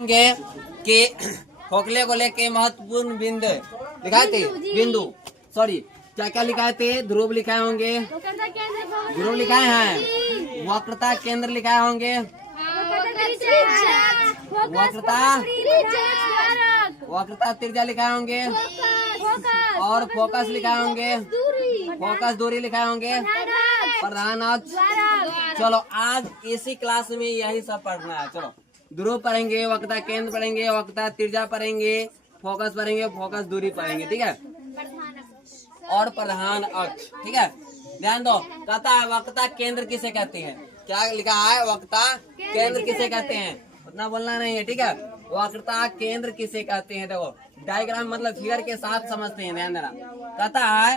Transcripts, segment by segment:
के खोखले गोले के महत्वपूर्ण बिंदु लिखाए थे बिंदु सॉरी क्या क्या लिखाए थे ध्रुव लिखाए होंगे ध्रुव लिखाए हैं वक्रता केंद्र लिखाए होंगे वक्रता त्रिज्या लिखाए होंगे और फोकस लिखाए होंगे फोकस दूरी लिखाए होंगे प्रधान अक्ष। चलो आज इसी क्लास में यही सब पढ़ना है। चलो ध्रुव पढ़ेंगे वक्रता केंद्र पढ़ेंगे वक्रता त्रिज्या पढ़ेंगे फोकस पढ़ेंगे फोकस दूरी पढ़ेंगे ठीक है और प्रधान अक्ष ठीक है। ध्यान दो कहता है वक्रता केंद्र किसे कहते हैं क्या लिखा है वक्रता केंद्र किसे कहते हैं उतना बोलना नहीं है ठीक है। वक्रता केंद्र किसे कहते हैं देखो डायग्राम मतलब फिगर के साथ समझते हैं ध्यान देना। कहता है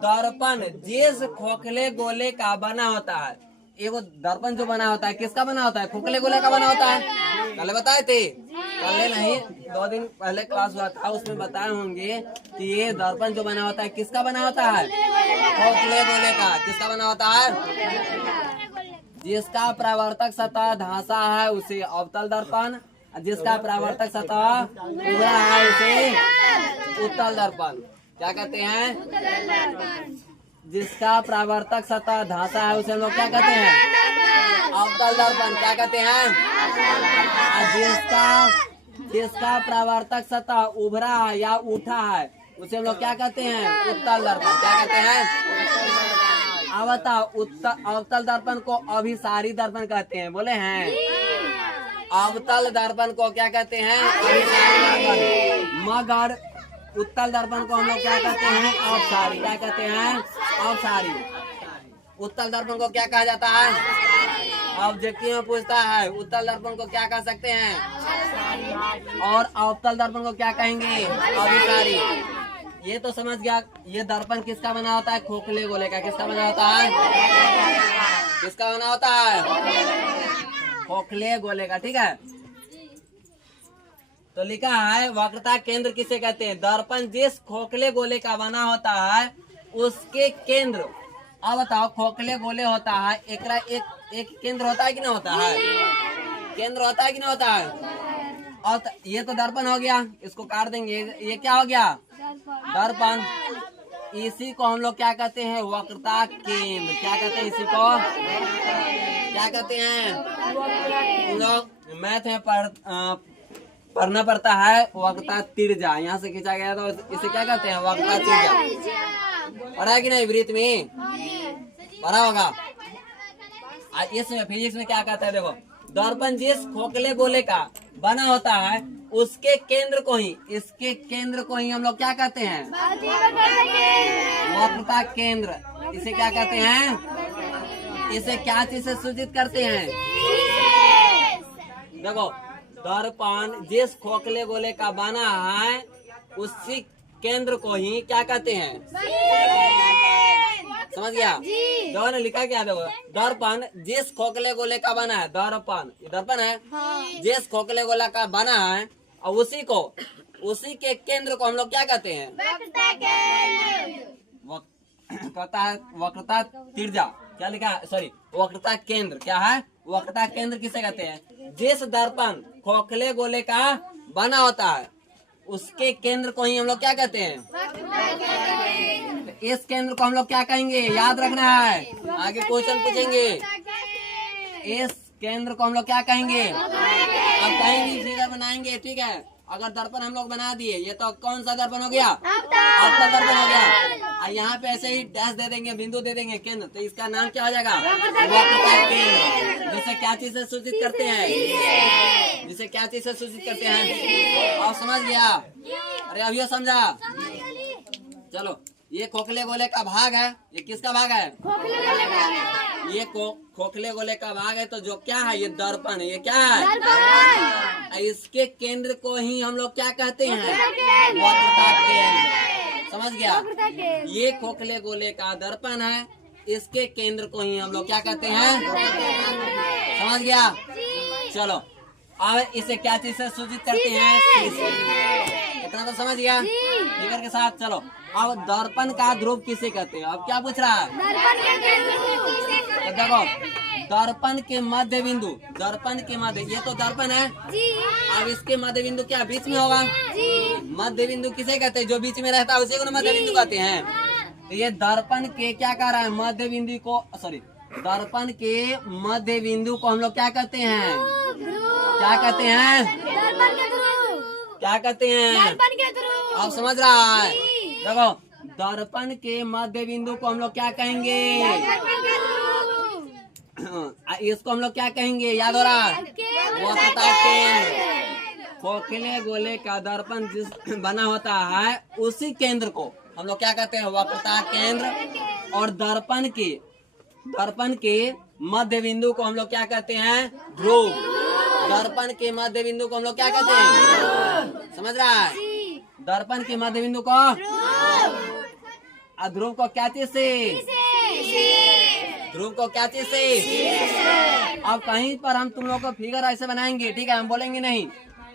दर्पण जिस खोखले गोले का बना होता है एगो दर्पण जो बना होता है किसका बना होता है खोखले गोले का बना होता है कल बताए थे कल नहीं 2 दिन पहले क्लास हुआ था उसमें बताए होंगे कि ये दर्पण जो बना होता है किसका बना होता है खोखले गोले का किसका बना होता है जिसका परावर्तक सतह धांसा है उसे अवतल दर्पण जिसका परावर्तक सतह उभरा है उसे उत्तल दर्पण क्या कहते हैं जिसका परावर्तक सतह धांसा है उसे हम लोग क्या कहते हैं अवतल दर्पण क्या कहते हैं जिसका परावर्तक सतह उभरा है या उठा है उसे हम लोग क्या कहते हैं उत्तल दर्पण क्या कहते हैं अवतल दर्पण को अभिसारी दर्पण कहते हैं बोले हैं अवतल दर्पण को क्या कहते हैं अभिसारी दर्पण मगर उत्तल दर्पण को हम लोग क्या कहते हैं अवसारी क्या कहते हैं अवसारी। उत्तल दर्पण को क्या कहा जाता है ऑब्जेक्टिव में पूछता है उत्तल दर्पण को क्या कह सकते हैं और अवतल दर्पण को क्या कहेंगे अभिसारी। ये तो समझ गया ये दर्पण किसका बना होता है खोखले गोले का किसका बना होता है किसका बना होता है खोखले गोले का ठीक है। तो लिखा है वक्रता केंद्र किसे कहते हैं दर्पण जिस खोखले गोले का बना होता है उसके केंद्र। अब बताओ खोखले गोले होता है एक केंद्र होता है कि नहीं होता है केंद्र होता है कि नहीं होता है। और ये तो दर्पण हो गया इसको काट देंगे ये क्या हो गया दर्पण। इसी को हम लोग क्या कहते हैं वक्रता केंद्र क्या कहते हैं इसी को क्या कहते हैं लोग मैथ में पढ़ना पड़ता है वक्रता त्रिज्या यहाँ से खींचा गया तो इसे क्या कहते हैं वक्रता त्रिज्या पढ़ा है कि नहीं वृत्त में पढ़ा होगा। इसमें फिजिक्स में क्या कहता है देखो दर्पण जिस खोखले गोले का बना होता है उसके केंद्र को ही इसके केंद्र को ही हम लोग क्या कहते हैं वक्रता केंद्र। इसे क्या कहते हैं इसे क्या चीज से सूचित करते हैं देखो दर्पण जिस खोखले गोले का बना है उसी केंद्र को ही क्या कहते हैं समझ गया देखो ने लिखा क्या देखो दर्पण जिस खोखले गोले का बना है दर्पण ये दर्पण है जिस खोखले गोला का बना है और उसी के केंद्र को हम लोग क्या कहते हैं कहता है वक्रता त्रिज्या क्या लिखा है सॉरी वक्रता केंद्र क्या है वक्रता केंद्र किसे कहते हैं जिस दर्पण खोखले गोले का बना होता है उसके केंद्र को ही हम लोग क्या कहते हैं। इस केंद्र को हम लोग क्या कहेंगे याद रखना है आगे क्वेश्चन पूछेंगे इस केंद्र को हम लोग क्या कहेंगे अब कहीं भी फिगर बनाएंगे ठीक है। अगर दर्पण हम लोग बना दिए ये तो कौन सा दर्पण हो गया अवतल दर्पण हो गया और यहाँ पे ऐसे ही डैश दे देंगे बिंदु दे देंगे केंद्र तो इसका नाम क्या हो जाएगा वक्रता केंद्र। जिसे क्या चीज से सूचित करते हैं जिसे क्या चीज से सूचित करते हैं और समझ गया अरे अभी समझा। चलो ये खोखले गोले का भाग है ये किसका भाग है ये खोखले गोले का भाग है तो जो क्या है ये दर्पण है ये क्या है इसके केंद्र को ही हम लोग क्या कहते हैं वक्रता केंद्र। समझ गया ये खोखले गोले का दर्पण है इसके केंद्र को ही हम लोग क्या कहते हैं समझ गया। चलो अब इसे क्या चीज से सूचित करते हैं इतना तो समझ गया फिगर के साथ। चलो अब दर्पण का ध्रुव किसे कहते हैं अब क्या पूछ रहा है तो देखो दर्पण के मध्य बिंदु, दर्पण के मध्य, ये तो दर्पण है जी। अब इसके मध्य बिंदु क्या बीच में होगा जी। मध्य बिंदु किसे कहते हैं? जो बीच में रहता है उसी को मध्य बिंदु कहते हैं। तो ये दर्पण के क्या कह रहा है? मध्य बिंदु को, सॉरी, दर्पण के मध्य बिंदु को हम लोग क्या कहते हैं? क्या कहते हैं? दर्पण के ध्रुव। क्या कहते हैं? दर्पण के ध्रुव। आप समझ रहा है? देखो, दर्पण के मध्य बिंदु को हम लोग क्या कहेंगे? दर्पण के ध्रुव। इसको हम लोग क्या कहेंगे? याद हो रहा है? वक्रता केंद्र। खोखले गोले का दर्पण जिस बना होता है उसी केंद्र को हम लोग क्या कहते हैं? वक्रता केंद्र। और दर्पण के मध्य बिंदु को हम लोग क्या कहते हैं? ध्रुव। दर्पण के मध्य बिंदु को हम लोग क्या कहते हैं? समझ रहा है? दर्पण के मध्य बिंदु को, ध्रुव को क्या चीज से? ध्रुव को क्या चीज से? अब कहीं पर हम तुम लोग को फिगर ऐसे बनाएंगे, ठीक है? हम बोलेंगे नहीं,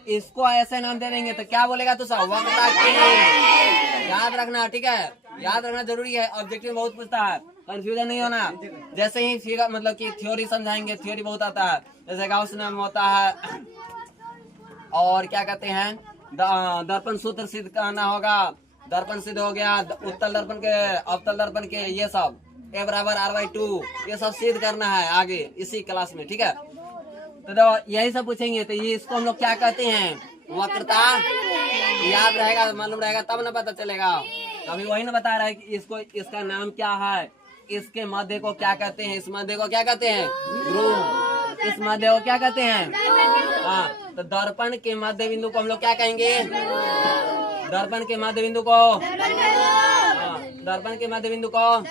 इसको ऐसे नाम दे देंगे तो क्या बोलेगा? तो सब वक्रता केंद्र। याद रखना, ठीक है? याद रखना जरूरी है। ऑब्जेक्टिव बहुत पूछता है, कंफ्यूजन नहीं होना। जैसे ही फिगर मतलब कि थ्योरी समझाएंगे, थ्योरी बहुत आता है, जैसे गाउस नाम होता है, और क्या कहते हैं, दर्पण सूत्र सिद्ध करना होगा। दर्पण सिद्ध हो गया, उत्तल दर्पण के, अवतल दर्पण के, ये सब A बराबर R/2, ये सब सिद्ध करना है आगे इसी क्लास में, ठीक है? तो यही सब पूछेंगे। तो ये इसको हम लोग क्या कहते हैं? वक्रता। याद रहेगा, मालूम रहेगा तब ना पता चलेगा। अभी वही ना बता रहा है कि इसको, इसका नाम क्या है, इसके मध्य को क्या कहते हैं, इस मध्य को क्या कहते हैं? ध्रुव। इस मध्य को क्या कहते हैं? हाँ, तो दर्पण के मध्य बिंदु को हम लोग क्या कहेंगे? दर्पण के मध्य बिंदु को, दर्पण के मध्य बिंदु को,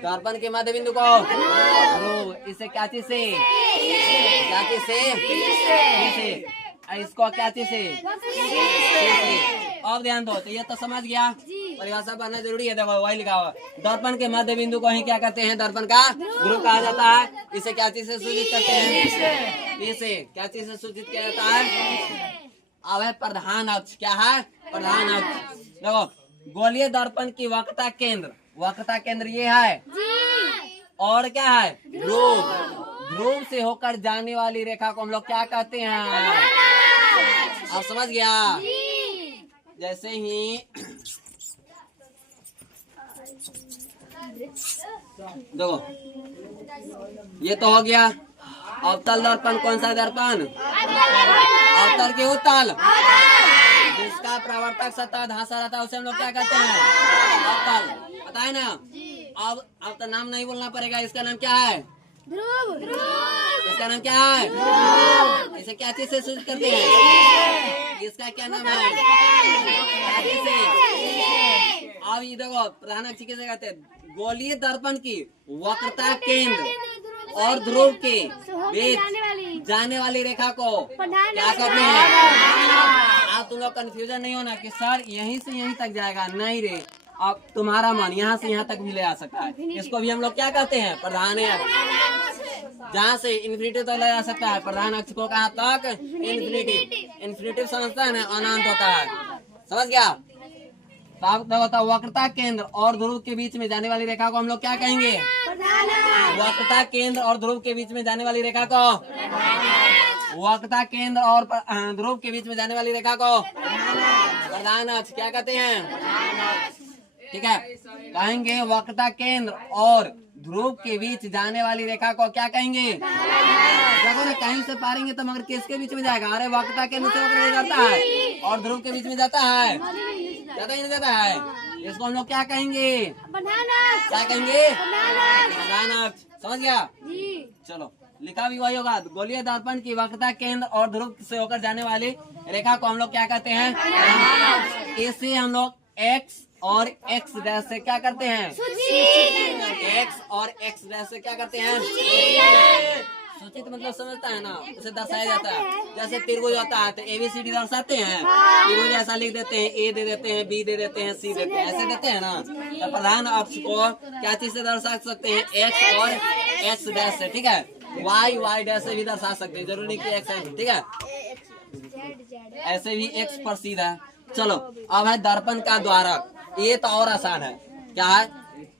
दर्पण के मध्य बिंदु को ध्रुव। इसे क्या चीज से? क्या चीज से? इसको क्या चीज से? अब ध्यान दो। तो ये तो समझ गया, परिभाषा पढ़ना जरूरी है। देखो वही लिखा हुआ, दर्पण के मध्य बिंदु को ही क्या कहते हैं? दर्पण का ध्रुव कहा जाता है। इसे क्या चीज से सूचित करते हैं? इसे क्या चीज से सूचित किया जाता है? अब है प्रधान अक्ष। क्या है? प्रधान अक्ष। देखो, गोलीय दर्पण की वक्रता केंद्र, वक्रता केंद्र ये है, और क्या है? ध्रुव। ध्रुव से होकर जाने वाली रेखा को हम लोग क्या कहते हैं? आप समझ गया? जैसे ही देखो, ये तो हो गया अवतल दर्पण। कौन सा दर्पण? अवतल के उत्तल, जिसका प्रवर्तक सतह धंसा रहता है उसे हम लोग क्या कहते हैं? अवतल। पता है ना? अब तो नाम नहीं बोलना पड़ेगा। इसका नाम क्या है? ध्रुव। इसका नाम क्या है? इसे क्या चीज से सूचित करते हैं? इसका क्या नाम है? क्या चीज से? अब ये देखो, प्रधान अक्ष किसे कहते हैं? गोलीय दर्पण की वक्रता केंद्र और ध्रुव के बीच जाने वाली रेखा को क्या कहते हैं? आप तुम लोग कंफ्यूजन नहीं होना कि सर यहीं से यहीं तक जाएगा, नहीं रे। अब तुम्हारा मन यहाँ से यहाँ तक भी ले आ सकता है। इसको भी हम लोग क्या कहते हैं? प्रधान अक्ष। जहाँ से इन्फिनिटी तक ले जा सकता है, प्रधान अक्ष को कहाँ तक? इन्फिनिटी। इन्फिनिटी समझता है ना? अनंत होता है। समझ गया? तो आप बताओ, वक्रता केंद्र और ध्रुव के बीच में जाने वाली रेखा को हम लोग क्या कहेंगे? वक्रता केंद्र और ध्रुव के बीच में जाने वाली रेखा को, वक्रता केंद्र और ध्रुव के बीच में जाने वाली रेखा को प्रधान अक्ष क्या कहते हैं? ठीक है, कहेंगे वक्रता केंद्र और ध्रुव के बीच जाने वाली रेखा को क्या कहेंगे? देखो ना, कहीं से पारेंगे तो मगर किसके बीच में जाएगा? अरे वक्रता केंद्र से होकर जाता है और ध्रुव के बीच में जाता है, ज्यादा ही नहीं जाता है। इसको हम लोग क्या कहेंगे? क्या कहेंगे? प्रधान अक्ष। समझ गया? चलो, लिखा भी वही होगा। गोलीय दर्पण की वक्रता केंद्र और ध्रुव से होकर जाने वाली रेखा को हम लोग क्या कहते हैं? इसे हम लोग एक्स और एक्स डैश से क्या करते हैं? एक्स और एक्स डैश से क्या करते हैं? सूचित मतलब समझता है ना, उसे दर्शाया जाता है। जैसे त्रिभुज होता है तो ABCD दर्शाते हैं, त्रिभुज ऐसा लिख देते हैं, A दे देते हैं, B दे देते हैं, C देते हैं, ऐसे देते हैं ना। तो प्रधान अक्ष को क्या चीज से दर्शा सकते हैं? एक्स और एक्स डैश से। ठीक है, वाई डैश से भी दर्शा सकते हैं, जरूरी कि एक्स है। ठीक है, ऐसे भी एक्स पर सीधा। चलो, अब है दर्पण का द्वारक। ये तो और आसान है। क्या है?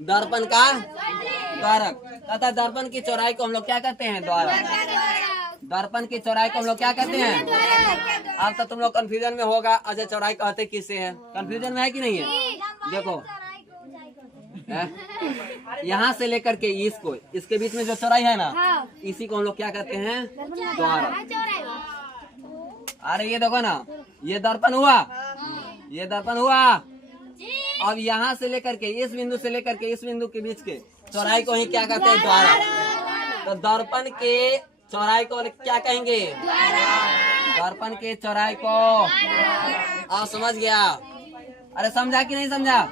दर्पण का द्वारक। तथा दर्पण की चौड़ाई को हम लोग क्या कहते हैं? द्वारा। दर्पण की चौड़ाई को हम लोग क्या कहते हैं? अब तो तुम लोग कंफ्यूजन में होगा, अच्छा चौड़ाई कहते किससे है? कंफ्यूजन में है कि नहीं है? देखो यहाँ से लेकर के इसको, इसके बीच में जो चौड़ाई है ना, इसी को हम लोग क्या कहते हैं? द्वारा। अरे ये देखो ना, ये दर्पण हुआ, ये दर्पण हुआ। अब यहाँ से लेकर के इस बिंदु से लेकर के इस बिंदु के बीच के चौड़ाई को ही क्या कहते हैं? द्वारा। तो दर्पण के चौड़ाई को क्या कहेंगे? दर्पण के चौड़ाई को। आप समझ गया? अरे समझा कि नहीं समझा?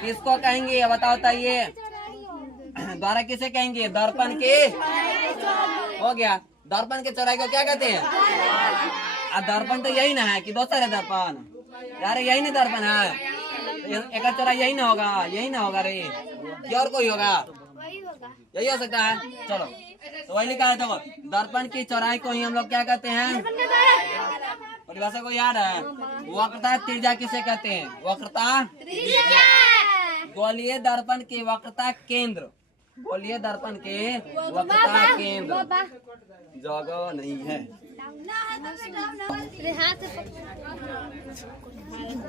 किसको कहेंगे बताओ बताइए? द्वारा किसे कहेंगे? दर्पण के। हो गया। दर्पण के चौड़ाई को क्या कहते हैं? दर्पण तो यही ना है कि दो तरह दर्पण? यार यही ना दर्पण है, एक चौड़ाई यही ना होगा? यही ना होगा रे, क्या और कोई होगा? यही हो सकता है। चलो तो वही लिखा है। देखो दर्पण की चौड़ाई को ही हम लोग क्या कहते हैं? परिभाषा को याद है? वक्रता त्रिज्या किसे कहते हैं? वक्रता। गोलीय दर्पण के वक्रता केंद्र, गोलीय दर्पण के वक्रता केंद्र जगह नहीं है।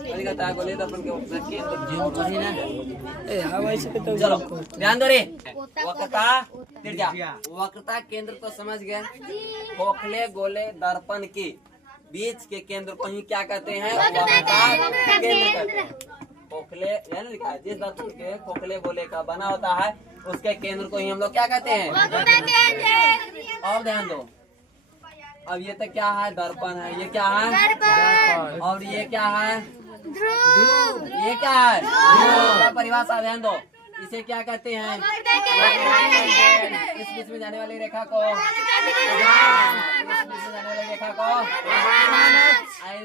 गोलीय दर्पण के वक्रता केंद्र। चलो ध्यान दो रे। वक्रता त्रिज्या, वक्रता केंद्र तो समझ गए। खोखले गोले दर्पण के बीच के केंद्र को ही क्या कहते हैं? वक्रता केंद्र। खोखले लिखा है, जिस दर्पण के खोखले गोले का बना होता है उसके केंद्र को ही हम लोग क्या कहते हैं? और ध्यान दो, अब ये तो क्या है? दर्पण है। ये क्या है? और ये क्या है? ध्रुव। ये क्या है? ध्रुव। परिभाषा ध्यान दो, इसे क्या कहते हैं? इस बीच में जाने वाली रेखा को, इस बीच में जाने वाली रेखा को,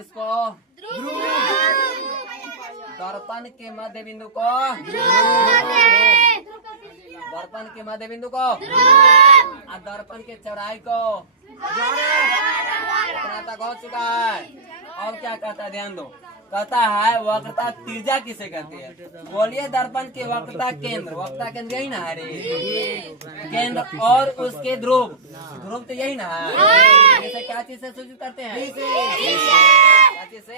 इसको दर्पण के मध्य बिंदु को, दर्पण के मध्य बिंदु को, दर्पण के चौड़ाई को इतना तक हो चुका है। और क्या कहता है? ध्यान दो, कहता है वक्रता त्रिज्या किसे कहते हैं? गोलीय दर्पण के वक्रता केंद्र, वक्रता केंद्र यही ना है रे, केंद्र और उसके ध्रुव, ध्रुव तो यही ना है। इसे क्या चीज से सूचित करते हैं? क्या चीज से?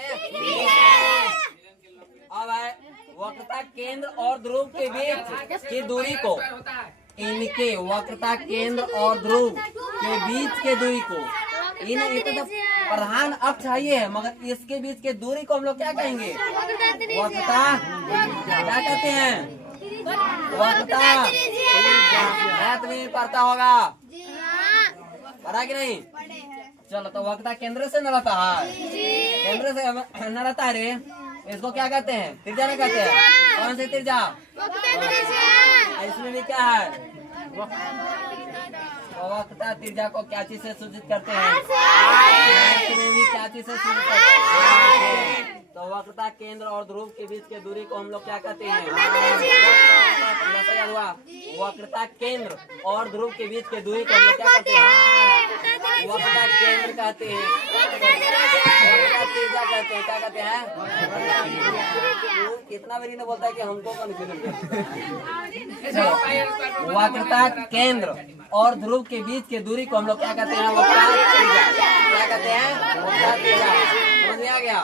अब है वक्रता केंद्र और ध्रुव के बीच की दूरी को, इनके वक्रता केंद्र और ध्रुव के बीच के दूरी को, इन तो प्रधान अक्ष है ये है, मगर इसके बीच के दूरी को हम लोग क्या कहेंगे? वक्रता। क्या कहते हैं? वक्रता। तुम्हें पढ़ता होगा, पढ़ा कि नहीं? चलो तो वक्रता केंद्र से न रहता है, केंद्र से न रहता है रे, इसको क्या कहते हैं? त्रिज्या नहीं कहते हैं। कौन सी त्रिज्या? इसमें भी क्या है? वक्रता त्रिज्या को क्या चीज से सूचित करते हैं? इसमें भी क्या चीज से सूचित करते हैं? तो वक्रता केंद्र और ध्रुव के बीच के दूरी को हम लोग क्या कहते हैं? हुआ वक्रता केंद्र और ध्रुव के बीच के दूरी को हम लोग क्या कहते हैं? वक्रता केंद्र कहते हैं। वक्रता त्रिज्या कहते हैं। क्या कहते हैं? कितना बारी ने बोलता है कि हमको वक्रता केंद्र और ध्रुव के बीच के दूरी को हम लोग क्या कहते हैं? वक्रता त्रिज्या। क्या कहते हैं? वक्रता त्रिज्या। समझ में आ गया?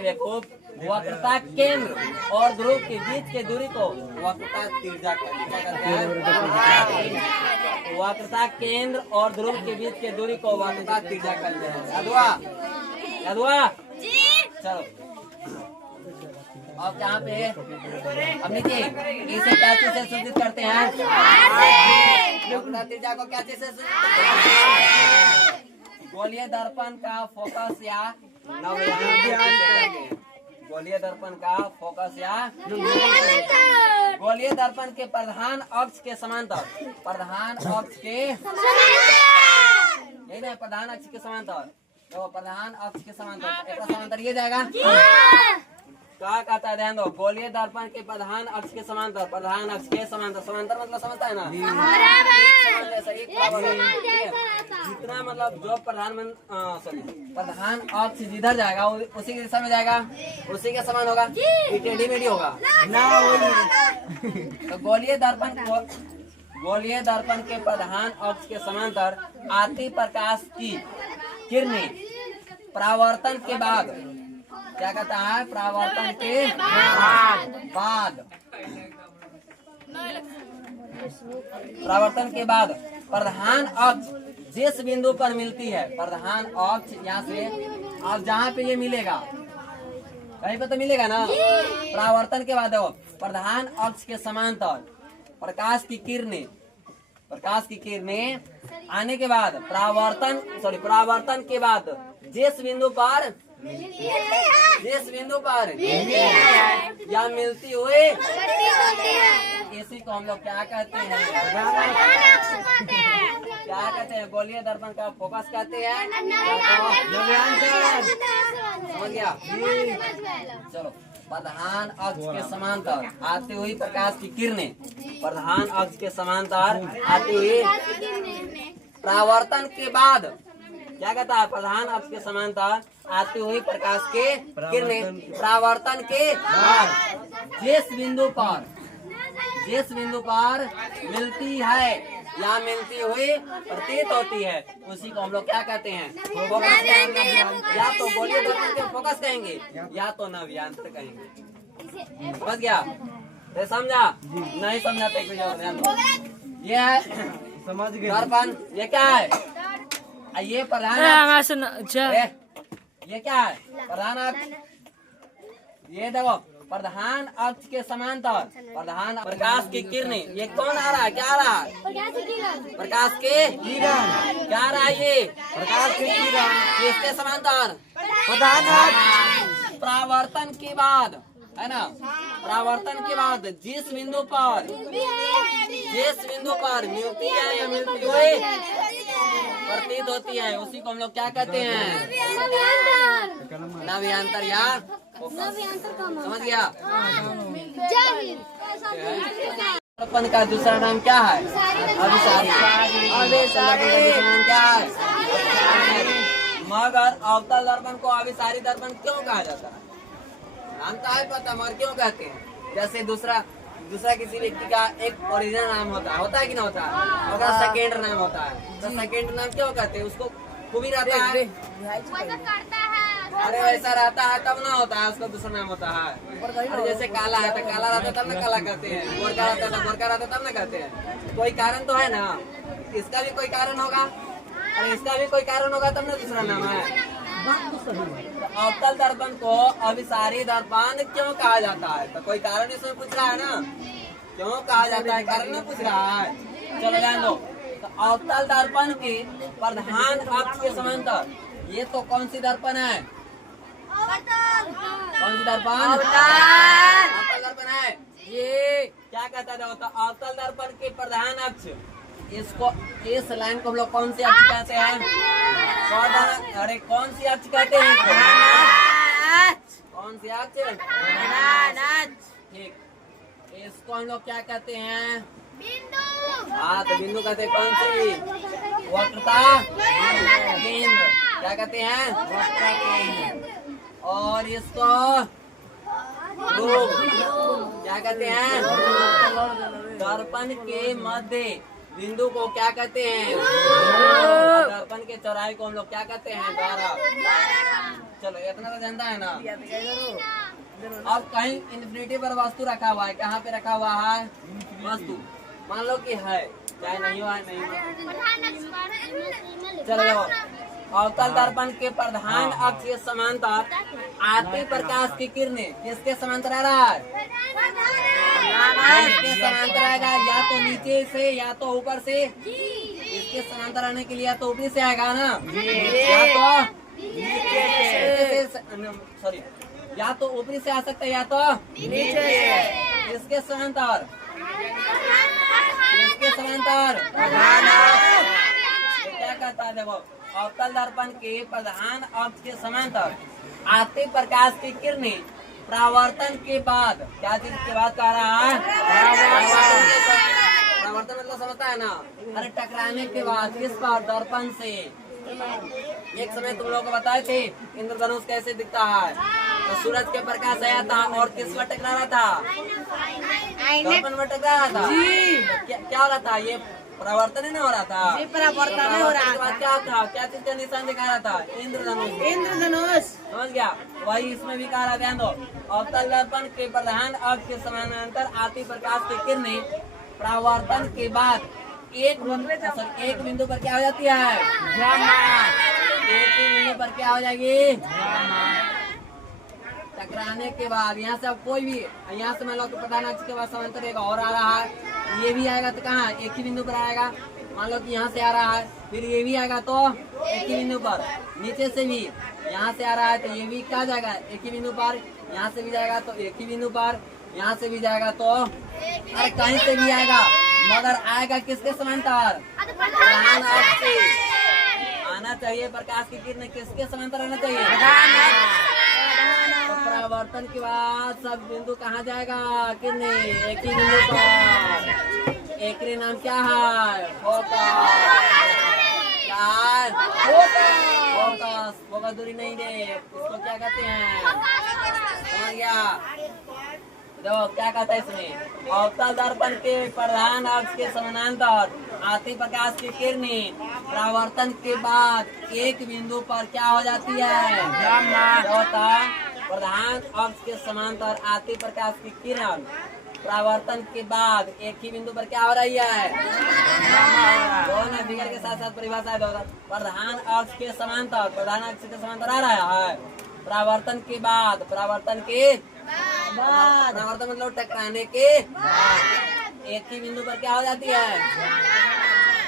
देखो वक्रता केंद्र और ध्रुव के बीच के दूरी को वक्रता त्रिज्या कहते हैं। वक्रता केंद्र और ध्रुव के बीच के दूरी को वक्रता त्रिज्या कहते हैं। याद हुआ? याद हुआ? चलो अब यहाँ पे अब नीचे इसे क्या चीज से सूचित करते हैं? वक्रता त्रिज्या को क्या चीज से सूचित करते हैं? गोलीय दर्पण का फोकस या नवयान। गोलीय दर्पण का फोकस या गोलीय दर्पण के प्रधान अक्ष के समांतर, प्रधान अक्ष के यही ना, प्रधान अक्ष के समांतर, तो प्रधान अक्ष के समांतर, एक समांतर ये जाएगा। क्या कहता है, ध्यान दो। गोलीय दर्पण के प्रधान अक्ष के समांतर, प्रधान अक्ष के समांतर, समांतर मतलब समझता है ना, एक समान जैसा, एक बराबर है, ठीक है? जितना मतलब जो प्रधान अक्ष जिधर जाएगा उसी की दिशा में जाएगा, उसी के समान होगा, ये टेढ़ी मेढ़ी होगा ना, वही। तो गोलीय दर्पण के प्रधान अक्ष के समांतर आती प्रकाश की किरणें परावर्तन के बाद, क्या कहता है, परावर्तन के बाद, परावर्तन के बाद प्रधान अक्ष जिस बिंदु पर मिलती है, प्रधान अक्ष यहाँ से अब जहाँ पे ये मिलेगा, कहीं पे तो मिलेगा ना, परावर्तन के बाद देखो, प्रधान अक्ष के समांतर प्रकाश की किरणें आने के बाद परावर्तन के बाद जिस बिंदु पर या मिलती हुई, इसी को हम लोग क्या कहते हैं, क्या कहते हैं, गोलीय दर्पण का फोकस कहते हैं, समझ गया? चलो, प्रधान अक्ष के समांतर आती हुई प्रकाश की किरणें, प्रधान अक्ष के समांतर आती हुई परावर्तन के बाद, क्या कहता है, प्रधान अक्ष के समांतर आती हुई प्रकाश के किरणें परावर्तन के बाद जिस बिंदु पर मिलती है या मिलती हुई प्रतीत होती है, उसी को हम लोग क्या कहते हैं, फोकस कहेंगे, या तो गोलीय दर्पण के फोकस कहेंगे या तो नव्यांतर कहेंगे। समझ गया? तो समझा? नहीं समझा तो ध्यान दो। ये है समझ गए दर्पण, ये क्या है, ये प्रधान, ये क्या है, प्रधान अक्ष, ये देखो प्रधान अक्ष के समांतर प्रधान प्रकाश की किरणें, ये कौन आ रहा है, क्या आ रहा है, प्रकाश के किरण, क्या आ रहा है, ये प्रकाश के किरण, किसके समांतर, प्रधान अक्ष, परावर्तन के बाद, है ना, परावर्तन के बाद जिस बिंदु पर मिलती है या मिलती हुई प्रतीत होती है, उसी को हम लोग क्या कहते हैं, नव्यांतर या समझ गया? दर्पण का दूसरा नाम क्या है, अभिसारी। अभिसारी का दूसरा नाम क्या है, मगर अवतल दर्पण को अभिसारी दर्पण क्यों कहा जाता है, नाम तो है पता, मगर क्यों कहते हैं? जैसे दूसरा किसी व्यक्ति का एक ओरिजिनल नाम होता है कि ना होता है, अगर सेकेंड नाम होता है तो सेकेंड नाम क्यों कहते हैं, उसको खूबी रहता है, अरे वैसा रहता है तब ना होता है, उसका दूसरा नाम होता है। अरे जैसे काला है तो काला रहता है तब ना काला कहते हैं, गोरका रहता है तो गोरका रहता है तब ना कहते हैं, कोई कारण तो है ना, इसका भी कोई कारण होगा, अरे इसका भी कोई कारण होगा तब ना दूसरा नाम है। अवतल दर्पण को अभिसारी दर्पण क्यों कहा जाता है, तो कोई कारण इसमें पूछ रहा है ना, क्यों कहा जाता है, कारण में पूछ रहा है। चलो जान लो, तो अवतल दर्पण की प्रधान अक्ष के समांतर, ये तो कौन सी दर्पण है, कौन सी दर्पण, अवतल दर्पण है। ये क्या कहता है, अवतल दर्पण के प्रधान अक्ष, इसको, इस लाइन को हम लोग कौन सी अक्ष कहते हैं, अरे कौन सी अक्ष कहते हैं, कौन सी अक्ष, ठीक, इसको हम लोग क्या कहते हैं, हाँ तो बिंदु कहते हैं, कौन सी, वक्रता केंद्र, क्या कहते हैं, वक्रता केंद्र, और इसको ध्रुव, क्या कहते हैं, दर्पण के मध्य बिंदु को क्या कहते हैं, दर्पण के चौराहे को हम लोग क्या कहते हैं, द्वारा। चलो इतना तो जानता है ना। अब कहीं इन्फिनिटी पर वस्तु रखा हुआ है, कहाँ पे रखा हुआ है, वस्तु मान लो कि है, चाहे नहीं हुआ नहीं हुआ। चलो अवतल दर्पण के प्रधान अक्ष के समांतर आती प्रकाश की किरणें किसके समांतर आ रहा है, इसके समांतर आएगा, या तो नीचे से या तो ऊपर से, इसके समांतर आने के लिए या तो ऊपरी से आएगा ना, या तो नीचे से, सॉरी, या तो ऊपरी से आ सकता है या तो नीचे से, इसके समांतर, इसके समांतर क्या कहता है, देखो अवतल दर्पण के प्रधान अक्ष के समांतर आते प्रकाश की किरणें परावर्तन के बाद क्या चीज के बाद कह रहा है? परावर्तन मतलब समझता है ना? अरे टकराने के बाद किस पर? दर्पण से। एक समय तुम लोगों को बताए थे इंद्रधनुष कैसे दिखता है, तो सूरज के प्रकाश आया था और किस पर टकरा रहा था? दर्पण में टकरा रहा था जी। क्या हो रहा था? ये परावर्तन ही नहीं हो रहा था जी, परावर्तन नहीं हो रहा था। क्या था? क्या चीज का निशान दिखा रहा था? इंद्रधनुष। इंद्रधनुष समझ गया? वही इसमें भी कह रहा, ध्यान दो। अवतल दर्पण के प्रधान अक्ष के समानांतर आती प्रकाश की किरणें परावर्तन के बाद एक बिंदु पर क्या हो जाती है? एक ही बिंदु पर क्या हो जाएगी? टकराने के बाद यहाँ से अब कोई भी, यहाँ से मान लो प्रधान अक्ष के बाद समांतर एक और आ रहा है, ये भी आएगा तो कहाँ? एक ही बिंदु पर आएगा। मान लो कि यहाँ से आ रहा है, फिर ये भी आएगा तो एक ही बिंदु पर। नीचे से भी यहाँ से आ रहा है तो ये भी क्या जाएगा? एक ही बिंदु पर। यहाँ से भी जाएगा तो एक ही बिंदु पर। यहाँ से भी जाएगा तो अरे कहीं से भी आएगा, मगर आएगा किसके समांतर? प्रधान अक्ष से आना चाहिए। प्रकाश की किरण किसके समांतर आना चाहिए? तो परावर्तन के बाद सब बिंदु कहाँ जाएगा? किरण एक ही बिंदु पर। एक नाम क्या है? फोकस। क्या है? फोकस। फोकस दूरी नहीं दे, इसको क्या कहते हैं? समझ गया? देखो क्या कहता है इसमें? अवतल दर्पण के प्रधान अक्ष के समानांतर आती प्रकाश की किरणें परावर्तन के बाद एक बिंदु पर क्या हो जाती है? होता प्रधान अक्ष के समांतर आती प्रकाश की किरण परावर्तन के बाद एक ही बिंदु पर क्या हो रही है? दोनों फिगर के साथ साथ परिभाषा है। प्रधान अक्ष के समांतर, प्रधान अक्ष के समांतर आ रहा है परावर्तन के बाद। परावर्तन के बाद, परावर्तन मतलब टकराने के बाद एक ही बिंदु पर क्या हो जाती है?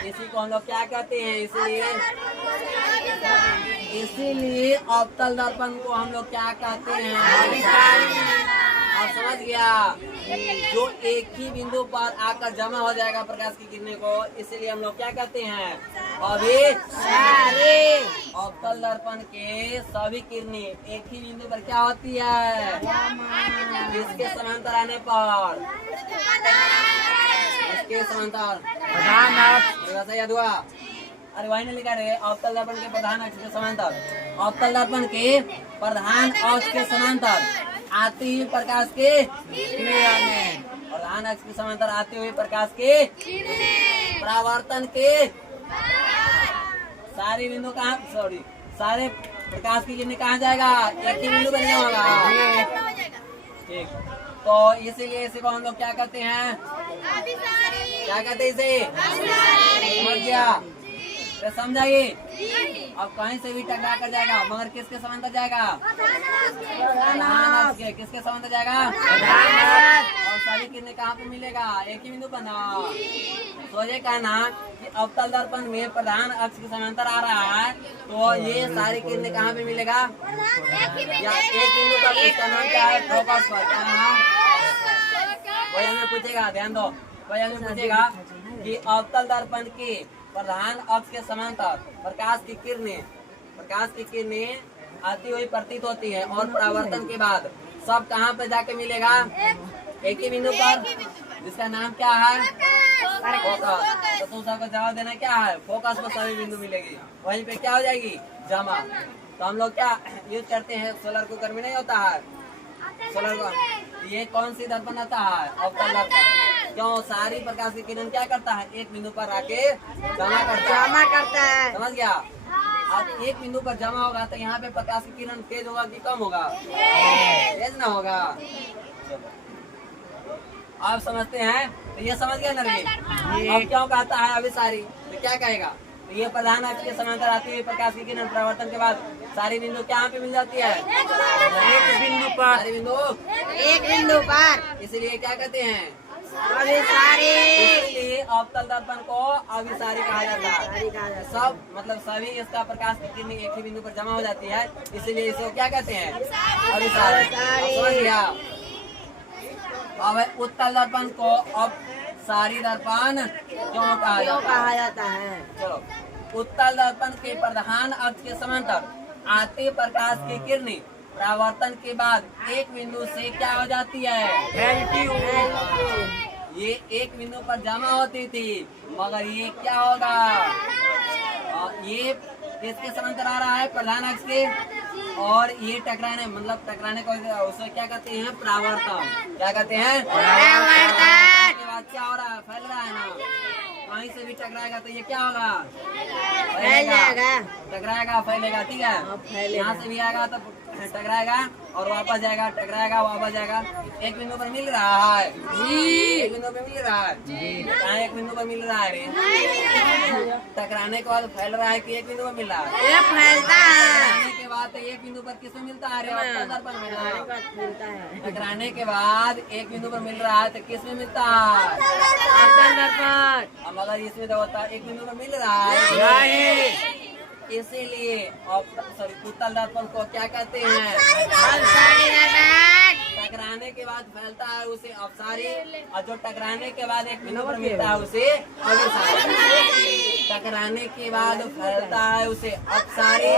इसी को हम लोग क्या कहते हैं? इसीलिए अवतल दर्पण को हम लोग क्या कहते हैं? आप समझ गया? जो एक ही बिंदु पर आकर जमा हो जाएगा प्रकाश की किरणें को, इसीलिए हम लोग क्या कहते हैं? अभिसारी। अवतल दर्पण के सभी किरणें एक ही बिंदु पर क्या होती है? इसके समांतर आने पर, इसके समांतर याद हुआ? अरे वही नहीं लिखा रहे? अवतल दर्पण के प्रधान अक्ष के समांतर, अवतल दर्पण के प्रधान अक्ष के समांतर आती हुई प्रकाश के प्रधान अक्ष के समांतर आते हुए प्रकाश के परावर्तन के सारे बिंदु कहाँ? सारे प्रकाश की किरणें कहाँ जाएगा? एक ही बिंदु पर होगा। ठीक, तो इसीलिए इसी को हम लोग क्या कहते हैं? क्या कहते हैं इसे? समझ गया? तो समझाइए। अब कहीं से भी टकरा कर जाएगा, मगर किसके समांतर जाएगा? प्रधान के। किसके समांतर जाएगा? और सारी किरणें कहाँ पे मिलेगा? एक ही बिंदु पर ना। सोचे कहना कि अवतल दर्पण में प्रधान अक्ष के समांतर आ रहा है, तो ये सारी किरणें कहाँ पे मिलेगा? या एक बिंदु पर। इसका नाम क्या है? फोकस पर। क्या नाम? वही हमें पूछेगा, ध्यान दो। वही हमें पूछेगा कि अवतल दर्पण के प्रधान अक्ष के समांतर प्रकाश की किरणें आती हुई प्रतीत होती है और परावर्तन के बाद सब कहाँ पे जाके मिलेगा? एक ही बिंदु पर, जिसका नाम क्या है? फोकस। तो तुम सबको जवाब देना क्या है? फोकस पर सभी बिंदु मिलेगी, वहीं पे क्या हो जाएगी? जमा। तो हम लोग क्या यूज करते हैं? सोलर कुकर में नहीं होता है सोलर को, ये कौन सी दर्पण आता है? अवतल दर्पण। क्यों? सारी प्रकाश की किरण क्या करता है? एक बिंदु पर आके जमा करता है। समझ गया? अब एक बिंदु पर जमा होगा तो यहाँ पे प्रकाश की किरण तेज होगा कि कम होगा? तेज ना होगा। आप समझते हैं? तो ये समझ गया नरवीन? अब क्यों कहता है अभिसारी? तो क्या कहेगा? तो ये प्रधान अक्ष के समांतर आती हुई प्रकाश की किरण परावर्तन के बाद सारी बिंदु क्या पे मिल जाती है? एक बिंदु पर। सारी बिंदु एक बिंदु पर, इसलिए क्या कहते हैं? अभिसारी। इसलिए अवतल दर्पण को अभिसारी कहा जाता है। सब मतलब सभी इसका प्रकाश की किरणें एक ही बिंदु पर जमा हो जाती है, इसलिए इसको क्या कहते हैं? अभिसारी। समझ गया? अब उत्तल दर्पण को अब सारी दर्पण क्यों कहा जाता है? चलो, उत्तल दर्पण के प्रधान अक्ष के समांतर आते प्रकाश की किरणें परावर्तन के बाद एक बिंदु से क्या हो जाती है, फैलती हुई। ये एक बिंदु पर जमा होती थी, मगर ये क्या होगा, ये किसके समांतर आ रहा है, प्रधान अक्ष के, और ये टकराने मतलब टकराने को उसे क्या कहते हैं, परावर्तन। क्या कहते हैं, परावर्तन। के बाद क्या हो रहा है, फैल रहा है ना, कहीं से भी टकराएगा तो ये क्या होगा, फैलेगा, टकराएगा फैलेगा, ठीक है। यहाँ से भी आएगा तो टकराएगा और वापस जाएगा, टकराएगा वापस जाएगा। एक बिंदु पर मिल रहा है जी, एक बिंदु पर मिल रहा है जी, कहाँ एक बिंदु पर मिल रहा है रे, टकराने के बाद फैल रहा है कि एक बिंदु पर मिल रहा है, ये फैलता है। टकराने के बाद एक बिंदु पर किसमें मिलता है रे, अवतल पर मिलता है। टकराने के बाद एक बिंदु पर मिल रहा है तो किसमें मिलता है, अवतल दर्पण। अब अगर इसमें तो होता है एक बिंदु पर मिल रहा है, इसीलिए सॉरी उत्तल दर्पण को क्या कहते हैं, टकराने के बाद फैलता है उसे अपसारी, और जो टकराने के बाद एक बिंदु पर मिलता है उसे अभिसारी। टकराने के बाद फैलता है उसे अपसारी,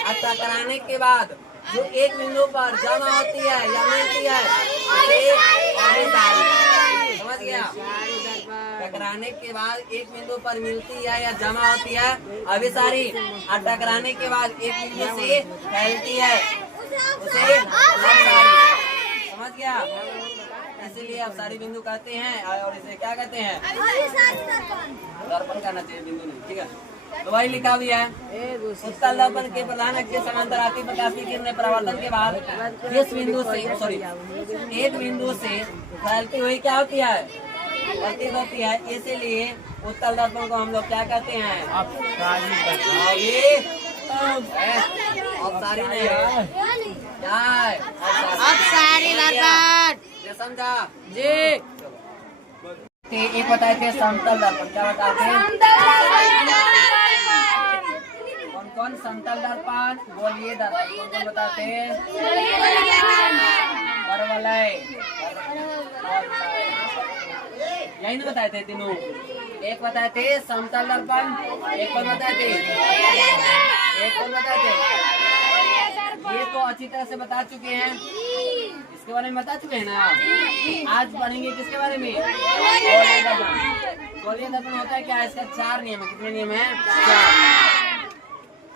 और टकराने के बाद जो एक बिंदु पर जमा होती है या मिलती है उसे अभिसारी। समझ गया, टकराने के बाद एक बिंदु पर मिलती है या जमा होती है अभिसारी, और टकराने के बाद एक बिंदु से फैलती है उसे अभिसारी। समझ गया, इसीलिए अभिसारी बिंदु कहते हैं, और इसे क्या कहते हैं, दर्पण कहना चाहिए, बिंदु नहीं, ठीक है। तो वही लिखा भी है, उत्तल दर्पण के प्रधान अक्ष के समांतर आती प्रकाश की किरणें परावर्तन के बाद इस बिंदु से सॉरी एक बिंदु से फैलती हुई क्या होती है, प्रतीत होती है। इसीलिए उत्तल दर्पण को हम लोग क्या कहते हैं, अपसारी नहीं क्या है, अपसारी दर्पण। ये समझा जी। एक बताए थे समतल दर्पण, क्या बताते हैं, कौन कौन समतल दर्पण, गोलीय दर्पण, कौन कौन बताते हैं, परवलय, यही ना बताए थे तीनों। एक बताए थे समतल दर्पण, एक कौन बताए थे, एक कौन बताए थे, ये तो अच्छी तरह से बता चुके हैं, इसके बारे में बता चुके हैं ना। आज पढ़ेंगे किसके बारे में, गोलीय दर्पण। गोलीय दर्पण होता है क्या, इसका 4 नियम है, कितने नियम है, 4।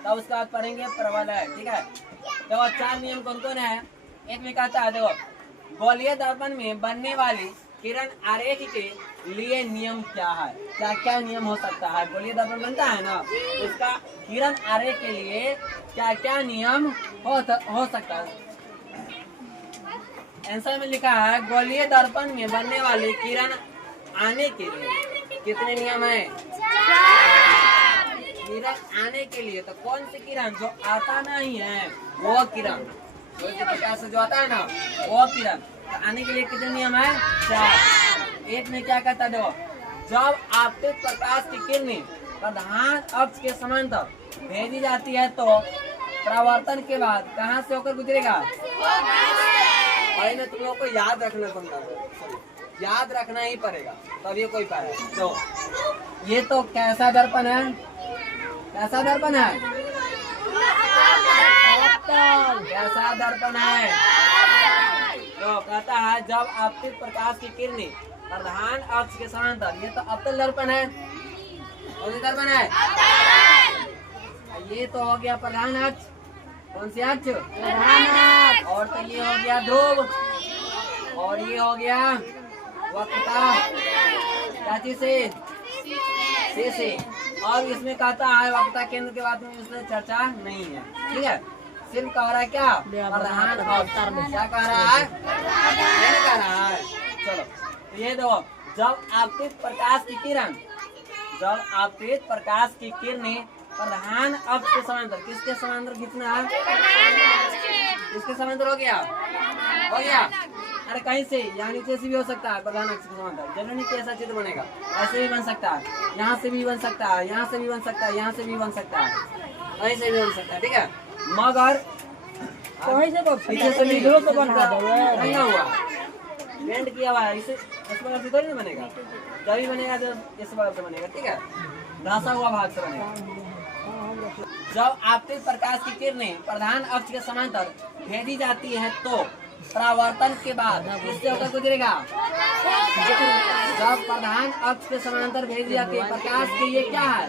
तब उसके बाद पढ़ेंगे प्रवलय, ठीक है। देखो 4 नियम कौन कौन है, एक में कहता है, देखो गोलीय दर्पण में बनने वाली किरण आरेख के लिए नियम क्या है, क्या क्या नियम हो सकता है। गोलीय दर्पण बनता है ना, उसका किरण आरेख के लिए क्या क्या नियम हो सकता है। आंसर में लिखा है, गोलीय दर्पण में बनने वाली किरण आने के लिए कितने नियम है, किरण आने के लिए। तो कौन सी किरण, जो आता नहीं है वो किरण, प्रकाश से जो आता है ना वो किरण, तो आने के लिए कितने नियम है, 4। एक में क्या कहता है, देखो जब आपतित प्रकाश की किरणें प्रधान अक्ष के समांतर भेजी जाती है तो परावर्तन के बाद कहाँ से होकर गुजरेगा, और इन्हें तुम लोग को याद रखना पड़ता है, याद रखना ही पड़ेगा तब ये कोई पाएगा। तो ये तो कैसा दर्पण है, कैसा दर्पण है, कैसा दर्पण है, तो कहता है जब आपतित प्रकाश की किरणें प्रधान अक्ष के समांतर, ये तो अवतल दर्पण है, कौन सी दर्पण है, ये तो हो गया प्रधान अक्ष, कौन सी अक्ष, और तो ये हो गया ध्रुव, और ये हो गया वक्रता, क्या चीज से। और इसमें कहता है वक्रता केंद्र के बाद में इसमें चर्चा नहीं है, ठीक है। सिर्फ कह रहा है क्या, प्रधान अक्ष, क्या कह रहा है, कह रहा है। चलो तो ये दो, जब आपतित प्रकाश की किरण, जब आपतित प्रकाश की किरणें प्रधान अक्ष के समांतर, किसके समांतर खींचना है, इसके समांतर हो गया, हो गया। अरे कहीं से यहाँ नीचे से भी हो सकता है, प्रधान अक्ष के समांतर, जरूरी नहीं कैसा चित्र बनेगा, ऐसे भी बन सकता है, यहाँ से भी बन सकता है, यहाँ से भी बन सकता है, यहाँ से भी बन सकता है, कहीं से भी बन सकता है, ठीक है। मगर पीछे से भी रंगा हुआ पेंट किया हुआ है, इसे इस प्रकार से थोड़ी नहीं बनेगा, जब भी बनेगा तो इस प्रकार से बनेगा, ठीक है, धंसा हुआ भाग से बनेगा। जब आपतित प्रकाश की किरणें प्रधान अक्ष के समांतर भेजी जाती है तो परावर्तन के बाद किससे होकर गुजरेगा? जब प्रधान अक्ष के समांतर भेजी जाती है प्रकाश के, ये क्या है?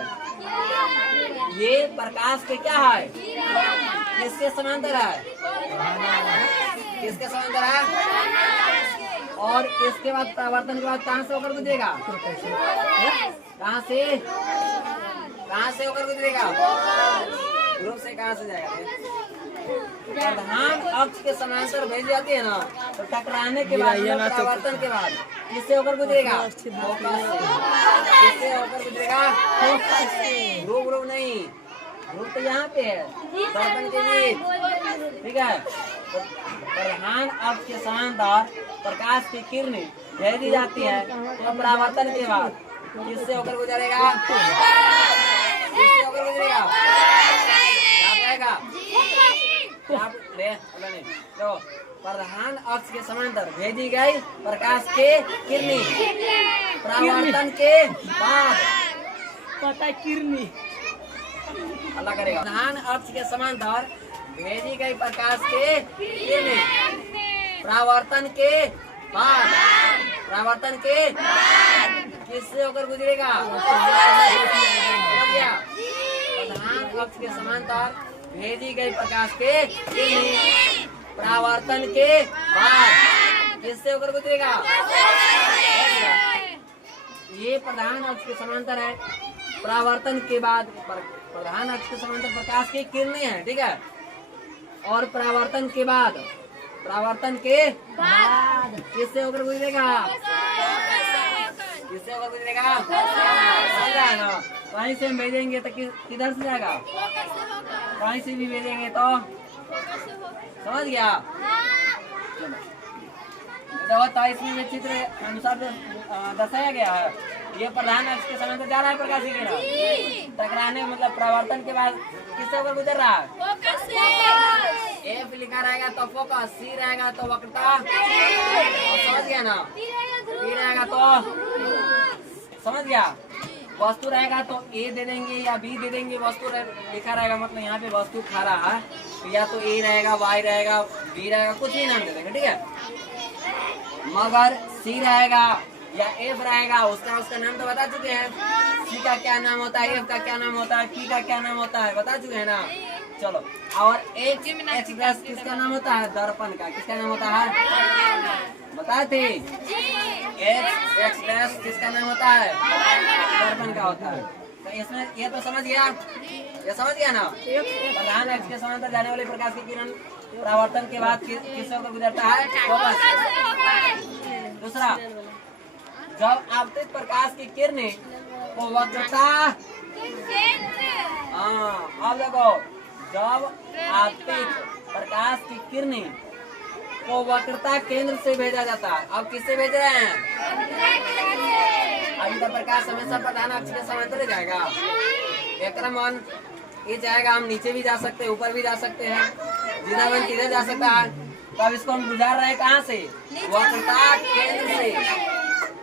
ये प्रकाश के क्या है? किसके समांतर है? किसके समांतर है? और इसके बाद परावर्तन के बाद कहाँ से होकर गुजरेगा? कहाँ से होकर गुजरेगा? ध्रुव से कहाँ से जाएगा? प्रधान अक्ष के समांतर भेजी जाती है ना, तो टकराने के बाद परावर्तन के बाद किससे होकर गुजरेगा? किससे होकर गुजरेगा? ध्रुव नहीं, ध्रुव तो यहाँ पे है दर्पण के बीच, ठीक है। तो प्रधान अक्ष के समांतर प्रकाश की किरणें भेजी जाती है तो परावर्तन के बाद किससे होकर गुजरेगा? किससे होकर गुजरेगा? याद रहेगा? तो प्रधान अक्ष के समांतर भेजी गई प्रकाश के किरणें परावर्तन के बाद पता किरनी अल्लाह करेगा। प्रधान अक्ष के समांतर भेजी गई प्रकाश के किरणें परावर्तन के किससे होकर गुजरेगा? प्रधान अक्ष के समांतर भेजी गई प्रकाश के किरणें परावर्तन के बाद किससे होकर गुजरेगा? ये प्रधान अक्ष के समांतर है, परावर्तन के बाद प्रधान अक्ष के समांतर प्रकाश की किरणें हैं, ठीक है। और परावर्तन के बाद किससे होकर गुजरेगा? किससे होकर गुजरेगा? समझा है ना? कहीं से हम भेजेंगे तो किधर से जाएगा? कहीं से भी भेजेंगे तो समझ गया? तो इसमें चित्र अनुसार दर्शाया गया है। ये प्रधान अक्ष के समांतर जा रहा है प्रकाश की किरण, टकराने मतलब परावर्तन के बाद किससे होकर गुजर रहा है? एफ लिखा रहेगा तो फोकस, सी रहेगा तो वक्रता, समझ गया ना? डी रहेगा तो समझ गया? वस्तु रहेगा तो ए दे देंगे या बी दे देंगे, वस्तु लिखा रहेगा मतलब यहाँ पे वस्तु खा रहा है तो या तो ए रहेगा, वाई रहेगा, बी रहेगा, कुछ भी नाम दे देंगे, ठीक है। मगर सी रहेगा या एफ रहेगा उसका नाम तो बता चुके हैं। सी का क्या नाम होता है, एफ का क्या नाम होता है, पी का क्या नाम होता है, बता चुके हैं ना। चलो, और एच एक्स किसका नाम होता है? दर्पण का किसका नाम होता है? बताए थे। एक्स किसका नाम होता है? दर्पण का होता है। तो इसमें ये तो समझ गया, ये समझ गया ना? प्रधान अक्ष के समांतर जाने वाले प्रकाश की किरण परावर्तन के बाद किससे होकर गुजरता है? फोकस। दूसरा, जब आपतित प्रकाश की किरणें को वक्रता, अब देखो, जब आपतित प्रकाश की किरणें को वक्रता केंद्र से भेजा जाता है। अब किससे भेज रहे हैं? अभी तो प्रकाश हमेशा प्रधान अक्ष के समांतर जाएगा। क्रम ये जाएगा, हम नीचे भी जा सकते हैं, ऊपर भी जा सकते हैं, जिधर मन किधर जा सकता है। तो अब इसको हम गुजार रहे हैं कहाँ से? वक्रता केंद्र से।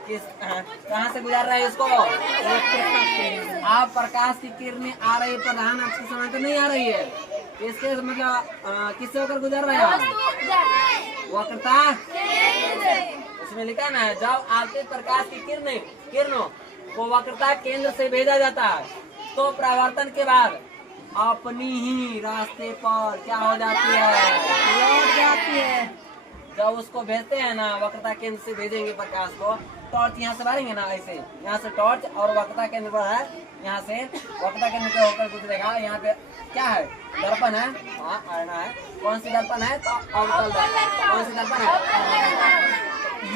कहाँ से गुजार रहे हैं इसको? आप प्रकाश की किरणें आ रही है प्रधान अक्ष के समांतर नहीं आ रही है, इसके मतलब किससे होकर गुजर रहे हैं? वक्रता। इसमें लिखा ना है, जब आपतित प्रकाश की किरणों को वक्रता केंद्र से भेजा जाता है तो परावर्तन के बाद अपनी ही रास्ते पर क्या हो जाती है? लौट जाती है। जब उसको भेजते हैं ना, वक्रता केंद्र से भेजेंगे प्रकाश को, टॉर्च यहाँ से मारेंगे ना, ऐसे यहाँ से टॉर्च और वक्रता केंद्र पर है, यहाँ से वक्रता केंद्र पे होकर गुजरेगा। यहाँ पे क्या है? दर्पण है, हाँ आईना है। कौन सी दर्पण है? तो अवतल दर्पण। कौन सी दर्पण है?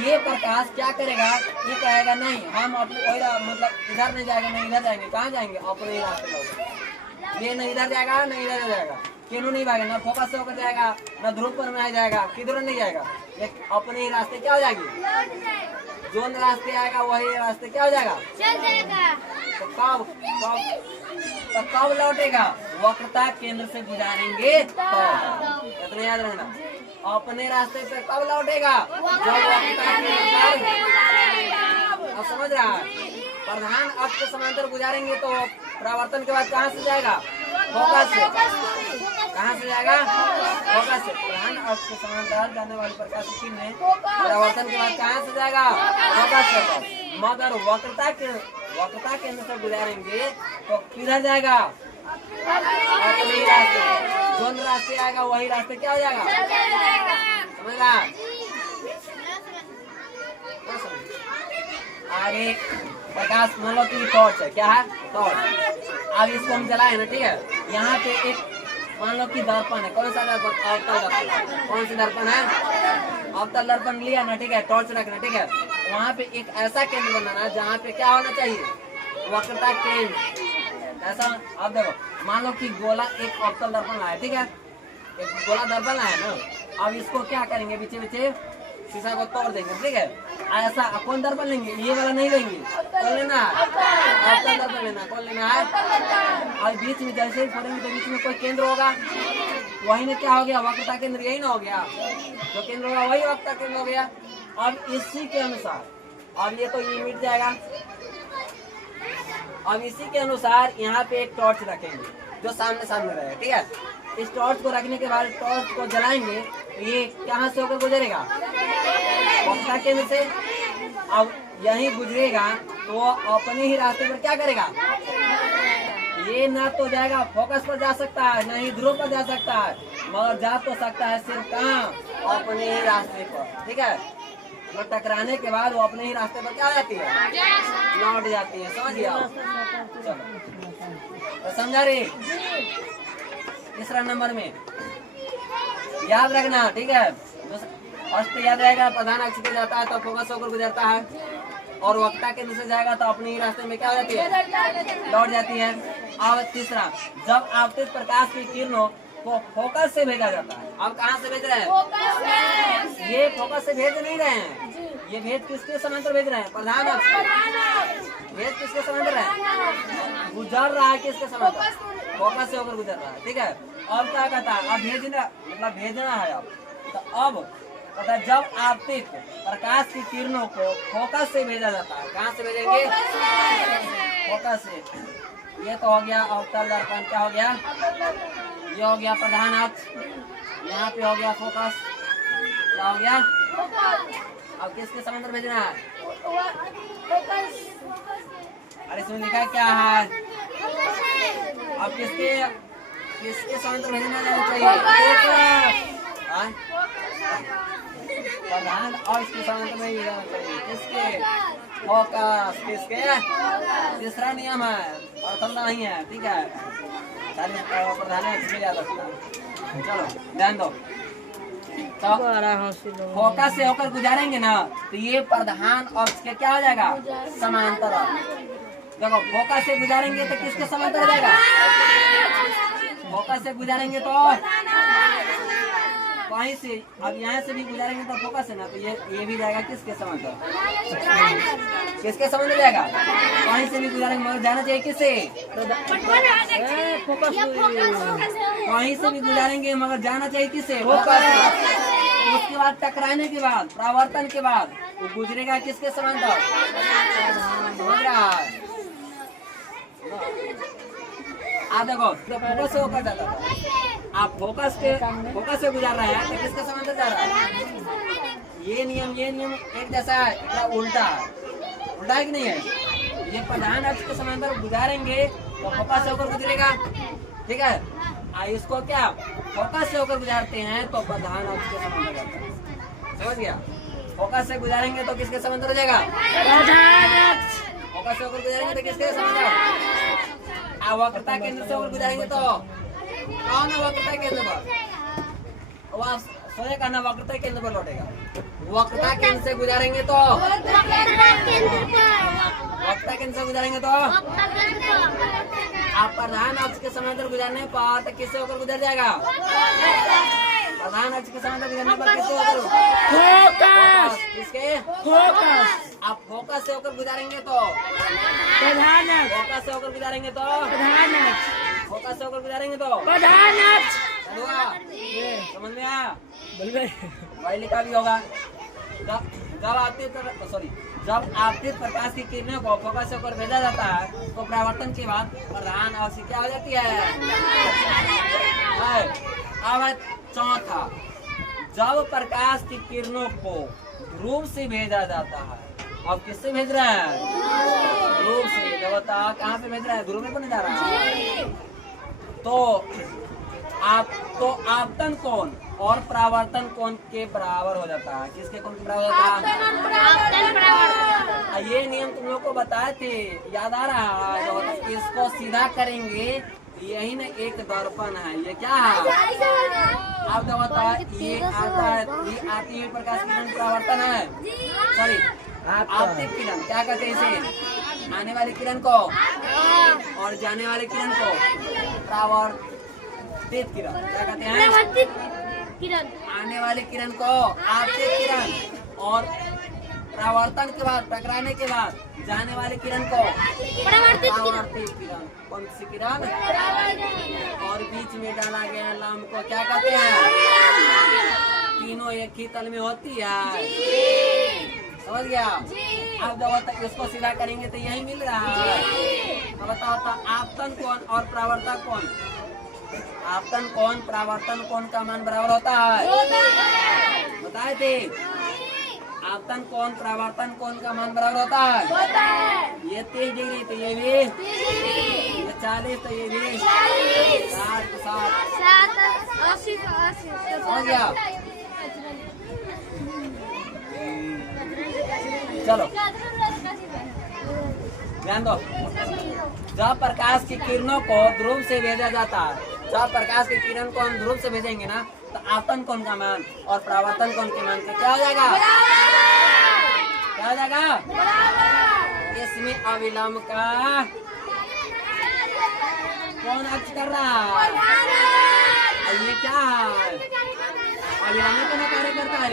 ये प्रकाश क्या करेगा? ये कहेगा नहीं, हम अपने मतलब इधर नहीं जाएगा, नहीं इधर जाएंगे। कहाँ जाएंगे? अपने ही रास्ते पर। ये नहीं इधर जाएगा, नहीं इधर जाएगा, क्यों नहीं भागेगा? ना फोकस से होकर जाएगा, ना ध्रुव पर में जाएगा, किधर नहीं जाएगा। अपने ही रास्ते क्या हो जाएगी? जो रास्ते आएगा वही रास्ते क्या हो जाएगा? चल जाएगा। तो कब लौटेगा? वक्रता केंद्र से गुजारेंगे तो। इतना याद रखना, अपने रास्ते पे कब लौटेगा? जब वक्रता केंद्र। अब समझ रहा है? प्रधान अक्ष के समांतर गुजारेंगे तो परावर्तन के बाद कहाँ से जाएगा? फोकस से कहाँ से जाएगा? फोकस से। प्रधान अक्ष के समांतर जाने वाली प्रकाश की किरणें परावर्तन के बाद कहाँ से जाएगा? फोकस से। मगर वक्रता केंद्र से गुजारेंगे तो किधर जाएगा? अपने रास्ते। जो रास्ते आएगा वही रास्ते क्या हो जाएगा? समझा? आगे प्रकाश मान लो कि टॉर्च है, क्या है? टॉर्च। अब इसको हम जलाए ना, ठीक है। यहाँ पे एक मान लो कि दर्पण है। कौन सा दर्पण? अवतल दर्पण। कौन सा दर्पण है? अवतल दर्पण लिया ना, ठीक है। टॉर्च रखना, ठीक है। वहाँ पे एक ऐसा केंद्र बनाना है जहाँ पे क्या होना चाहिए? वक्रता केंद्र। ऐसा अब देखो, मान लो कि गोला एक अवतल दर्पण लाया, ठीक है। एक गोला दर्पण लाया ना, अब इसको क्या करेंगे? बीचे बीचे शीशा को तोड़ देंगे, ठीक है। ऐसा कौन दर्पण लेंगे? ये वाला नहीं लेंगे। कौन लेना है? अवतल दर्पण लेना। कौन लेना है? और बीच में जैसे ही फोड़ेंगे तो बीच में कोई केंद्र होगा, वही में क्या हो गया? वक्रता केंद्र। यही ना हो गया? जो केंद्र होगा वही वक्रता केंद्र हो गया। अब इसी के अनुसार, अब ये तो ये मिट जाएगा। अब इसी के अनुसार यहाँ पे एक टॉर्च रखेंगे जो सामने सामने रहेगा, ठीक है। इस टॉर्च को रखने के बाद टॉर्च को जलाएंगे तो ये कहाँ से होकर गुजरेगा? वक्रता केंद्र से। अब यही गुजरेगा तो अपने ही रास्ते पर क्या करेगा? ये ना तो जाएगा फोकस पर जा सकता है, ना ही ध्रुव पर जा सकता है, मगर जा तो सकता है सिर्फ कहाँ? अपने ही रास्ते पर, ठीक है। तो टकराने के बाद वो अपने ही रास्ते पर क्या जाती है? लौट जाती है। समझ गया? चलो तो समझा रही? तीसरा नंबर में याद रखना, ठीक है। फर्स्ट याद रहेगा, प्रधान अक्ष पे जाता है तो फोकस होकर गुजरता है, और वक्रता केंद्र से जाएगा तो अपने ही रास्ते में क्या हो जाती है? लौट जाती है। अब तीसरा, जब आपतित प्रकाश की किरणों को फोकस से भेजा जाता है। अब कहाँ से भेज रहे हैं? ये फोकस से भेज नहीं रहे हैं, ये भेज किसके समांतर भेज रहे हैं? प्रधान अक्ष। भेज किसके समांतर है? गुजर रहा है किसके समांतर? फोकस से होकर गुजर रहा है, ठीक है। अब क्या कहता है? अब भेजना, मतलब भेजना है। अब तो अब पता है, जब आपतित प्रकाश की किरणों को फोकस से भेजा जाता है, कहाँ से भेजेंगे? फोकस से। ये तो हो गया अवतल दर्पण। क्या हो गया? ये हो गया प्रधान अक्ष। यहाँ पे हो गया फोकस। क्या हो गया? अब किसके समांतर भेजना है? अरे इसमें लिखा क्या है? अब किसके समांतर भेजना चाहिए? प्रधान और इसके समांतर में जाना चाहिए। किसके? फोकस। किसके? तीसरा नियम है, अवतल नहीं है, ठीक है। प्रधान इसमें याद रखना। चलो ध्यान दो। तो फोकस से होकर गुजारेंगे ना तो ये प्रधान अक्ष के क्या हो जाएगा? समांतर। देखो फोकस से गुजारेंगे तो किसके समांतर हो जाएगा? फोकस से गुजारेंगे तो वहीं से, अब यहाँ से भी गुजारेंगे तो फोकस है ना, तो ये भी जाएगा किसके समांतर? किसके समांतर जाएगा? वहीं से भी गुजारेंगे, मगर जाना चाहिए किससे? वहीं से भी गुजारेंगे मगर जाना चाहिए किससे? फोकस। उसके बाद टकराने के बाद, परावर्तन के बाद वो गुजरेगा किसके समांतर? समझ रहा है? देखो फोकस से होकर जाता था, आप फोकस से गुजार रहे हैं तो किसके समांतर जा रहा है? ये नियम एक जैसा है, क्या उल्टा है कि नहीं है? ये प्रधान अक्ष के समांतर गुजारेंगे तो फोकस से होकर गुजरेगा, ठीक है। इसको क्या फोकस से होकर गुजारते हैं तो प्रधान अक्ष के समांतर जाता है। समझ गया? फोकस से गुजारेंगे तो किसके समांतर हो जाएगा? फोकस से होकर गुजारेंगे तो किसके समांतर? वक्रता केंद्र से होकर गुजारेंगे तो कौन है वक्रता केंद्र पर? वह सोने का ना वक्रता केंद्र पर लौटेगा। वक्रता केंद्र से गुजारेंगे तो वक्रता केंद्र से गुजारेंगे तो आप प्रधान अक्ष के समांतर गुजारने पर तो किससे होकर गुजर जाएगा? प्रधान अक्ष के समांतर गुजरने पर किससे होकर? फोकस। किसके? फोकस। आप फोकस से होकर गुजारेंगे तो प्रधान अक्ष। फोकस से होकर गुजारेंगे तो प्रधान अक्ष। फोकस से होकर गुजारेंगे तो प्रधान अक्ष। समझ में आया? वही लिखा भी होगा। जब आते सॉरी जब आपतित प्रकाश की किरणों को फोकस से होकर भेजा जाता है तो परावर्तन के बाद प्रधान अवस्था क्या हो जाती है? अब चौथा, जब प्रकाश की किरणों को ध्रुव से भेजा जाता है, अब किससे भेज रहा है? ध्रुव से। तो बता कहाँ पे भेज रहा है? ध्रुव में नहीं जा रहा है। तो आपतन कोण और परावर्तन कोण के बराबर हो जाता है। किसके कोण के बराबर होता है? ये नियम तुम लोग को बताए थे, याद आ रहा है? तो इसको सीधा करेंगे, यही ना एक दर्पण है। ये क्या है? आप तो बता, ये आता है, ये आती हुई प्रकाश किरण परावर्तन है। सॉरी, आपतित किरण क्या कहते हैं इसे? आने वाली किरण को और जाने वाली किरण को परावर्तित किरण क्या कहते हैं? किरण। आने वाली किरण को आपतित किरण और परावर्तन के बाद, टकराने के बाद जाने वाली किरण को परावर्तित किरण। कौन सी किरण? और बीच में डाला गया लंब को क्या कहते हैं? तीनों एक ही तल में होती है। समझ गया? अब जब इसको सीधा करेंगे तो यही मिल रहा है। अब बताओ आपतन कोण और परावर्तन कोण, आपतन कोण परावर्तन कोण का मान बराबर होता है? बताए थे। आपतन कोण परावर्तन कोण का मान बराबर होता है। ये 30 डिग्री तो ये भी, ये 40 तो ये भी, 60 तो 60। समझ गया? चलो ध्यान दो। जब प्रकाश की किरणों को ध्रुव से भेजा जाता है, जब प्रकाश की किरण को हम ध्रुव से भेजेंगे ना, तो आपतन कोण का मान और परावर्तन कोण के मान क्या हो जाएगा? क्या हो जाएगा? इसमें अविलंब का कौन अक्ष कर रहा है? ये क्या है? अविलंब का कार्य करता है।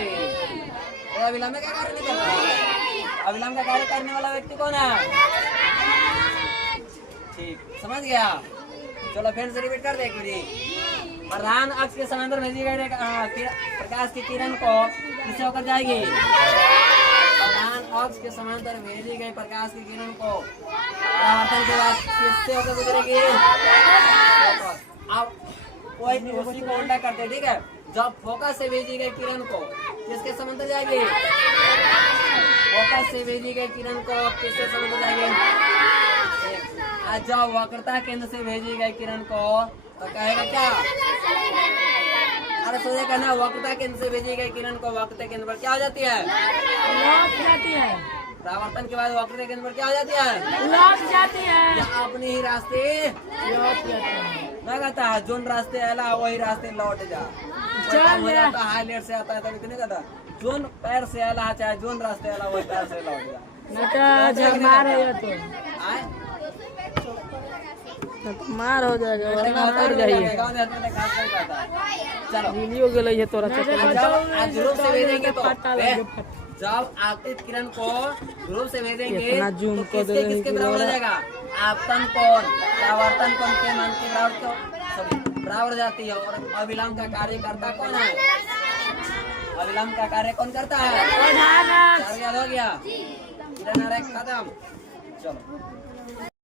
अविलंब का कार्य नहीं करता है। अविलंब का कार्य करने वाला व्यक्ति कौन है? ठीक, समझ गया? चलो फिर से रिपीट कर दे। प्रधान अक्ष के समांतर भेजी गई प्रकाश की किरण को किससे होकर जाएगी? प्रधान अक्ष के समांतर भेजी गई प्रकाश की किरण को परावर्तन के बाद किससे होकर गुजरेगी? अब कोई उसी को उल्टा करते, ठीक है? जब फोकस से भेजी गई किरण को किसके समांतर जाएगी? फोकस से भेजी गई किरण को किससे समांतर जाएगी? जब वक्रता केंद्र से भेजी गई किरण को तो कहेगा क्या? अरे सोचेगा ना, वक्रता केंद्र से भेजी गई किरण को वक्रता केंद्र पर क्या हो जाती है? लौट जाती है। परावर्तन के बाद वक्रता केंद्र पर क्या हो जाती है? लौट जाती है। या अपने ही रास्ते लौट जाती है। मैं कहता है जोन रास्ते आला वही रास्ते लौट जा। हाईलाइट से आता है तभी तो नहीं कहता जोन पैर से आला, चाहे जोन रास्ते आला वही पैर से लौट जा। मार मार हो जाएगा, चलो वीडियो के लिए तोरा ध्रुव से भेजेंगे तो जब आपतित किरण को ध्रुव से भेजेंगे तो किसके बराबर हो जाएगा? आपतन कोण परावर्तन कोण के मान के बराबर जाती है। और अविलंब का कार्य करता कौन है? अविलंब का कार्य कौन करता है? याद हो गया? किरण खत्म। चलो।